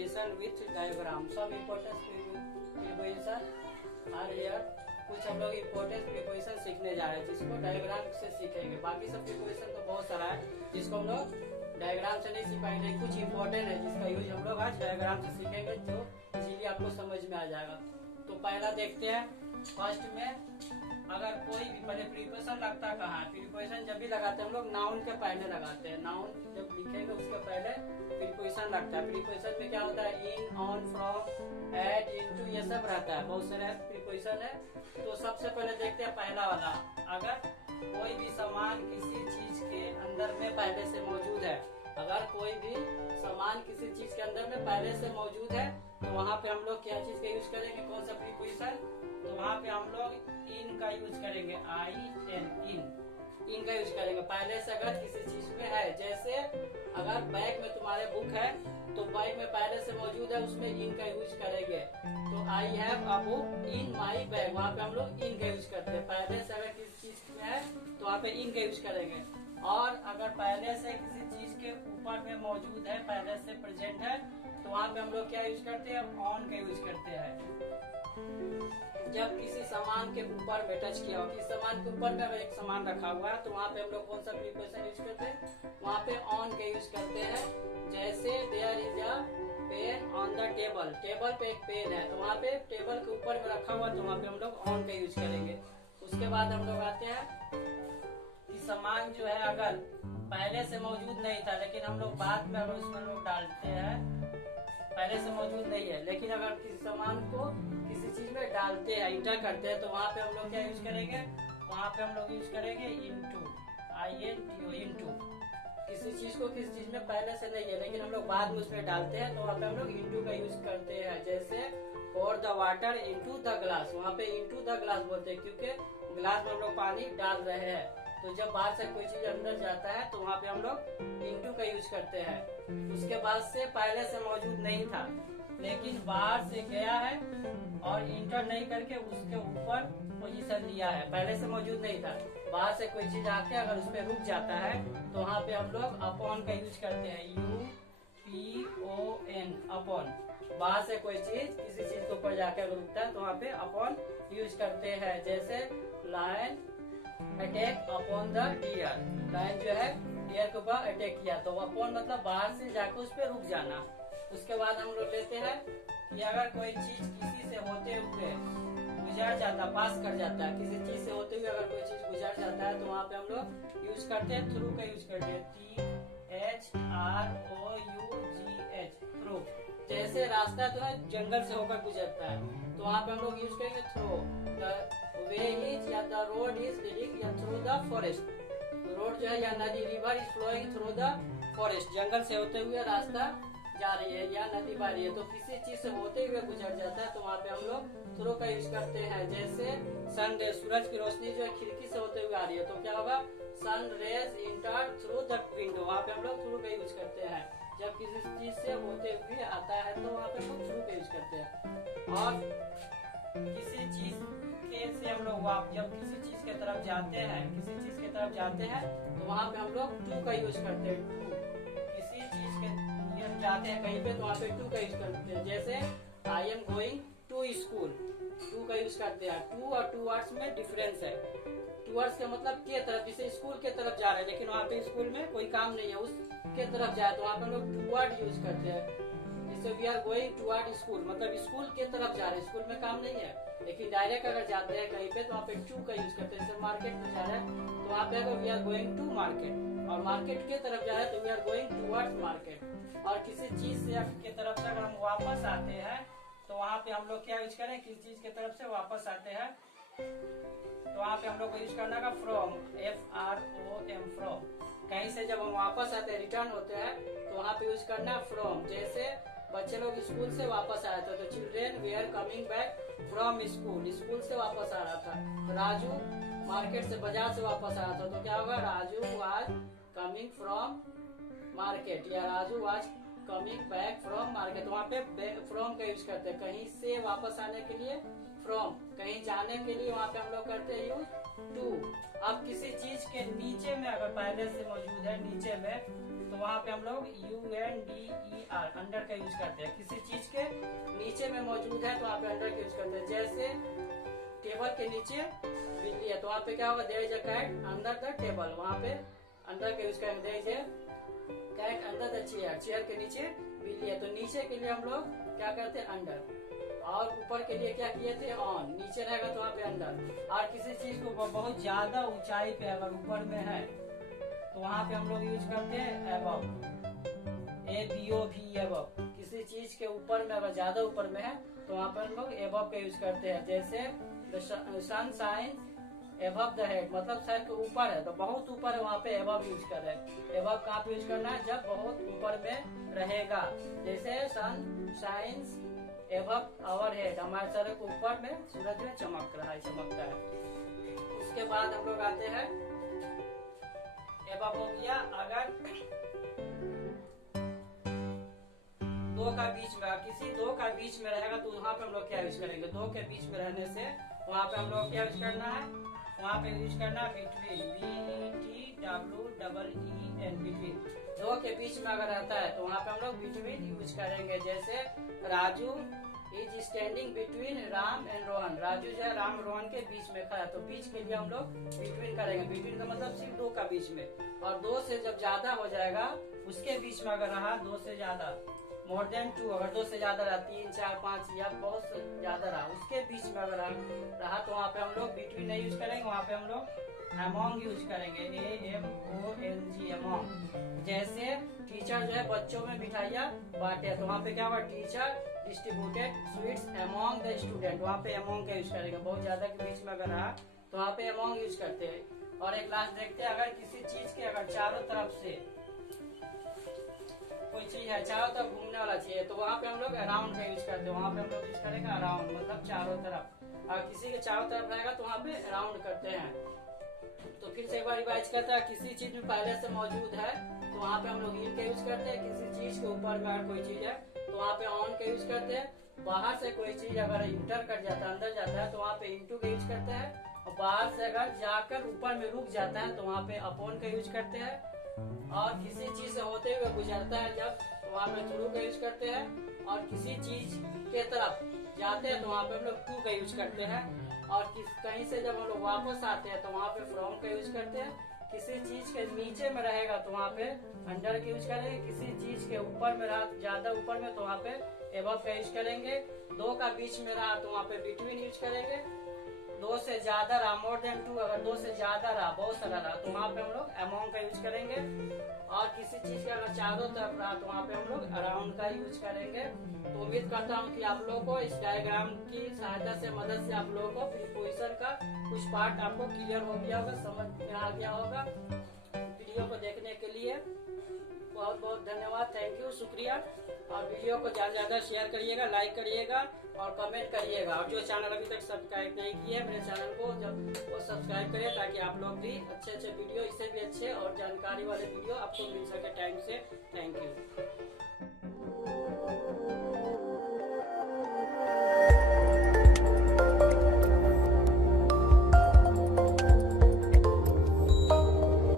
Preposition with diagram. Some important preposition are here. कुछ हम लोग इम्पोर्टेंट प्रीपोजिशन सीखने जा रहे हैं जिसको डायग्राम से सीखेंगे। बाकी सब प्रीपोजिशन तो बहुत सारा है जिसको हम लोग डायग्राम से नहीं सीख पाएंगे। कुछ इम्पोर्टेंट है जिसका यूज हम लोग आज डायग्राम से सीखेंगे जो इजीली आपको समझ में आ जाएगा। तो पहला देखते हैं। फर्स्ट में अगर कोई भी पहले प्रीपोजिशन लगता कहाँ है? प्रीपोजिशन जब भी लगाते हैं हम लोग नाउन के पहले लगाते हैं। नाउन जब लिखेंगे उसके पहले प्रीपोजिशन लगता है। प्रीपोजिशन में क्या होता है? इन, ऑन, फ्रॉम, एट, इनटू, ये सब रहता है। बहुत सारे प्रीपोजिशन है। तो सबसे पहले देखते हैं पहला वाला। अगर कोई भी सामान किसी चीज के अंदर में पहले से मौजूद है, अगर कोई भी सामान किसी चीज के अंदर में पहले से मौजूद है तो वहाँ पे हम लोग क्या चीज का यूज करेंगे? कौन सा प्रीपोजिशन? तो वहाँ पे हम लोग इन का यूज करेंगे। आई एन, इन का यूज करेंगे। पहले से अगर किसी चीज में है, जैसे अगर बैग में तुम्हारे बुक है तो बैग में पहले से मौजूद है, उसमें इन का यूज करेंगे। तो I have a book in my bag, वहाँ पे हम लोग इन का यूज करते हैं। पहले से अगर किसी चीज में है तो वहाँ पे इन का यूज करेंगे। और अगर पहले से किसी चीज के ऊपर में मौजूद है, पहले से प्रेजेंट है, तो वहाँ पे हम लोग क्या यूज करते हैं? ऑन का यूज करते हैं। जब किसी सामान के ऊपर में टच किया हो, किसी सामान के ऊपर में अगर एक सामान रखा हुआ है तो वहाँ पे हम लोग कौन सा प्रीपोजिशन यूज करते हैं? वहाँ पे ऑन का यूज करते हैं। जैसे there is a pen on the table, table पे एक पेन है तो वहाँ पे टेबल के ऊपर में रखा हुआ तो वहाँ पे हम लोग ऑन का यूज करेंगे। उसके बाद हम लोग आते हैं कि सामान जो है अगर पहले से मौजूद नहीं था लेकिन हम लोग बाद में अगर उसमें लोग डालते हैं, पहले से मौजूद नहीं है लेकिन अगर किसी सामान को किसी चीज में डालते हैं, इंटर करते हैं, तो वहाँ पे हम लोग क्या यूज करेंगे? वहाँ पे हम लोग यूज करेंगे इनटू, INTO, इनटू। किसी चीज को किसी चीज में पहले से नहीं है लेकिन हम लोग बाद में उसमें डालते हैं तो वहाँ पे हम लोग इनटू का यूज करते हैं। जैसे pour the water into the glass, वहाँ पे into the glass बोलते हैं क्योंकि गिलास में हम लोग पानी डाल रहे हैं। तो जब बाहर से कोई चीज अंदर जाता है तो वहाँ पे हम लोग इनटू का यूज करते हैं। उसके बाद से पहले से मौजूद नहीं था लेकिन बाहर से गया है और इंटर नहीं करके उसके ऊपर पोजीशन लिया है। पहले से मौजूद नहीं था, बाहर से कोई चीज आके अगर उस पर रुक जाता है तो वहाँ पे हम लोग अपॉन का यूज करते हैं। UPON, upon. बाहर से कोई चीज किसी चीज के ऊपर जाके अगर रुकता है तो वहाँ पे अपॉन यूज करते हैं। जैसे lion attack upon the deer, lion जो है डियर के ऊपर अटैक किया तो अपॉन मतलब बाहर से जाकर उस पर रुक जाना। उसके बाद हम लोग लेते हैं कि अगर कोई चीज किसी से होते हुए गुजर जाता, पास कर जाता है, किसी चीज से होते हुए अगर कोई चीज गुजर जाता है तो वहाँ पे हम लोग यूज करते हैं थ्रू का यूज करते हैं। THROUGH, through. जैसे रास्ता तो है जंगल से होकर गुजरता है तो वहाँ पे हम लोग यूज करेंगे थ्रू। द वे इज या द रोड इज लीडिंग या थ्रू द फॉरेस्ट, रोड जो है या नदी, river is flowing through the forest, जंगल से होते हुए रास्ता जा रही है या नदी बह रही है तो किसी चीज से होते हुए गुजर जाता है तो वहाँ पे हम लोग थ्रू का यूज करते हैं। जैसे सन रे, सूरज की रोशनी जो है खिड़की से होते हुए आ रही है तो क्या होगा? Sun rays enter through the window, वहाँ पे हम लोग थ्रू का यूज करते हैं। जब किसी चीज से होते हुए आता है तो वहाँ पे हम लोग थ्रू का यूज करते हैं। और किसी चीज के से हम लोग जब किसी चीज के तरफ जाते हैं, किसी चीज के तरफ जाते हैं तो वहाँ पे हम लोग टू का यूज करते हैं। टू, किसी चीज के जाते हैं कहीं पे तो वहाँ पे टू का यूज करते हैं। जैसे I am going to school, to का यूज करते हैं। टू और टूवर्ड्स में डिफरेंस है। टूवर्ड्स का मतलब के तरफ, जैसे स्कूल के तरफ जा रहे हैं लेकिन वहाँ पे स्कूल में कोई काम नहीं है, उसके तरफ जाए तो वहाँ पे हम लोग टूवर्ड यूज करते हैं। जैसे we are going toward school, मतलब स्कूल के तरफ जा रहे हैं, स्कूल में काम नहीं है लेकिन डायरेक्ट अगर जाते हैं कहीं पे तो वहाँ पे टू का यूज करते हैं। जैसे मार्केट में जा रहे हैं तो वहाँ पे अगर we are going to market, और मार्केट के तरफ जा रहे हैं तो we are going towards market. और किसी चीज से के तरफ से अगर हम वापस आते हैं तो वहाँ पे हम लोग क्या यूज करें? किसी चीज के तरफ से वापस आते हैं तो वहाँ पे हम लोग को यूज करना का फ्रॉम, FROM, फ्रॉम। कहीं से जब हम वापस आते हैं, रिटर्न होते हैं तो वहाँ पे यूज करना फ्रॉम। जैसे बच्चे लोग स्कूल से वापस आए थे तो children were coming back from school, school से वापस आ रहा था। राजू मार्केट से, बाजार से वापस आ रहा था तो क्या होगा? Raju was coming from market या Raju was coming back from market. वहाँ पे फ्रॉम का यूज करते हैं। कहीं से वापस आने के लिए फ्रॉम, कहीं जाने के लिए वहाँ पे हम लोग करते हैं यूज टू। अब किसी चीज के नीचे में अगर पहले से मौजूद है नीचे में तो वहाँ पे हम लोग UNDER, अंडर का यूज करते हैं। किसी चीज के नीचे में मौजूद है तो वहाँ पे अंडर का यूज करते हैं। जैसे टेबल के नीचे बिल्ली है तो वहाँ पे क्या होगा, there is a cat under the table, वहाँ पे अंडर का यूज करेंगे। There is a cat under the chair, chair के नीचे बिल्ली है तो नीचे के लिए हम लोग क्या करते हैं, अंडर। और ऊपर के लिए क्या किए थे, ऑन। नीचे रहेगा तो वहाँ पे अंडर। और किसी चीज को बहुत ज्यादा ऊंचाई पे अगर ऊपर में है तो वहाँ पे हम लोग यूज करते हैं एबव, ABOV एबव। किसी चीज के ऊपर में अगर ज्यादा ऊपर में है तो वहाँ पे हम लोग एबव का यूज करते हैं। जैसे the sun shines above the head, मतलब सर के ऊपर है तो बहुत ऊपर है, वहाँ पे एबव यूज कर रहे हैं। एबव कहाँ पे यूज करना है, जब बहुत ऊपर में रहेगा। जैसे sun shines above our head, हमारे सर के ऊपर में सूरज में चमक रहा है, चमकता है। उसके बाद हम लोग आते हैं, एबव हो गया। अगर दो का बीच में, किसी दो का बीच में रहेगा तो वहाँ पे हम लोग क्या यूज करेंगे, दो के बीच में रहने से वहाँ पे हम लोग क्या यूज करना है, वहाँ पे यूज करना है बिटवीन, BTWEEN, बिटवीन। दो के बीच में अगर रहता है तो वहाँ पे हम लोग बिटवीन यूज करेंगे। जैसे Raju is standing between Ram and Rohan, Raju जो है राम रोहन के बीच में खड़ा है तो बीच के लिए हम लोग बिटवीन करेंगे। बिटवीन का मतलब सिर्फ दो का बीच में, और दो से जब ज्यादा हो जाएगा उसके बीच में अगर रहा, दो से ज्यादा, मोर देन 2, अगर दो से ज्यादा रहा, 3, 4, 5 या बहुत से ज्यादा रहा, उसके बीच में अगर रहा तो वहाँ पे हम लोग बिटवीन नहीं यूज करेंगे, वहाँ पे हम लोग अमोंग यूज करेंगे, AMONG, अमोंग। जैसे टीचर जो है बच्चों में मिठाइयाँ बांटे तो वहाँ पे क्या होगा, teacher distributed sweets among the student, वहाँ पे अमोंग का यूज करेंगे। बहुत ज्यादा के बीच में अगर रहा तो वहाँ पे अमोंग यूज करते हैं। और एक लास्ट देखते हैं, अगर किसी चीज के अगर चारों तरफ से कोई चीज है, चारों तरफ घूमने वाला चाहिए तो वहाँ पे हम लोग अराउंड का यूज करते हैं। वहाँ पे हम लोग यूज करेंगे अराउंड, मतलब चारों तरफ। और किसी के चारों तरफ रहेगा तो वहाँ पे अराउंड करते हैं। तो फिर से एक बार रिवाइज करते हैं, किसी चीज में पहले से मौजूद है तो वहाँ पे हम लोग इन का यूज करते हैं। किसी चीज के ऊपर में अगर कोई चीज है तो वहाँ पे ऑन का यूज करते हैं। बाहर से कोई चीज अगर इंटर कर जाता है, अंदर जाता है तो वहाँ पे इनटू का यूज करते हैं। और बाहर से अगर जाकर ऊपर में रुक जाता है तो वहाँ पे अपॉन का यूज करते हैं। और किसी चीज से होते हुए गुजरता है जब तो वहाँ पे थ्रू का यूज करते हैं। और किसी चीज के तरफ जाते हैं तो वहाँ पे हम लोग टू का यूज करते हैं। और कहीं से जब हम लोग वापस आते हैं तो वहाँ पे फ्रॉम का यूज करते हैं। किसी चीज के नीचे में रहेगा तो वहाँ पे अंडर का यूज करेंगे। किसी चीज के ऊपर में रहा, ज्यादा ऊपर में, तो वहाँ पे एबव का यूज करेंगे। दो का बीच में रहा तो वहाँ पे बिटवीन यूज करेंगे। दो से ज्यादा रहा, मोर देन 2, अगर दो से ज्यादा रहा, बहुत सारा रहा, तो वहाँ पे हम लोग अमोंग का यूज करेंगे। और किसी चीज का अगर चारों तरफ रहा तो वहाँ पे हम लोग अराउंड का यूज करेंगे। तो उम्मीद करता हूँ कि आप लोगों को इस डायग्राम की सहायता से, मदद से आप लोगों को प्रीपोजिशन का कुछ पार्ट आपको क्लियर हो गया होगा, समझ में आ गया होगा। वीडियो को देखने के लिए बहुत बहुत धन्यवाद, थैंक यू, शुक्रिया। और वीडियो को ज़्यादा से ज़्यादा शेयर करिएगा, लाइक करिएगा और कमेंट करिएगा। और जो चैनल अभी तक सब्सक्राइब नहीं किए है मेरे चैनल को, जब वो सब्सक्राइब करें ताकि आप लोग भी अच्छे वीडियो, इससे भी अच्छे और जानकारी वाले वीडियो आपको मिल सके टाइम से। Thank you.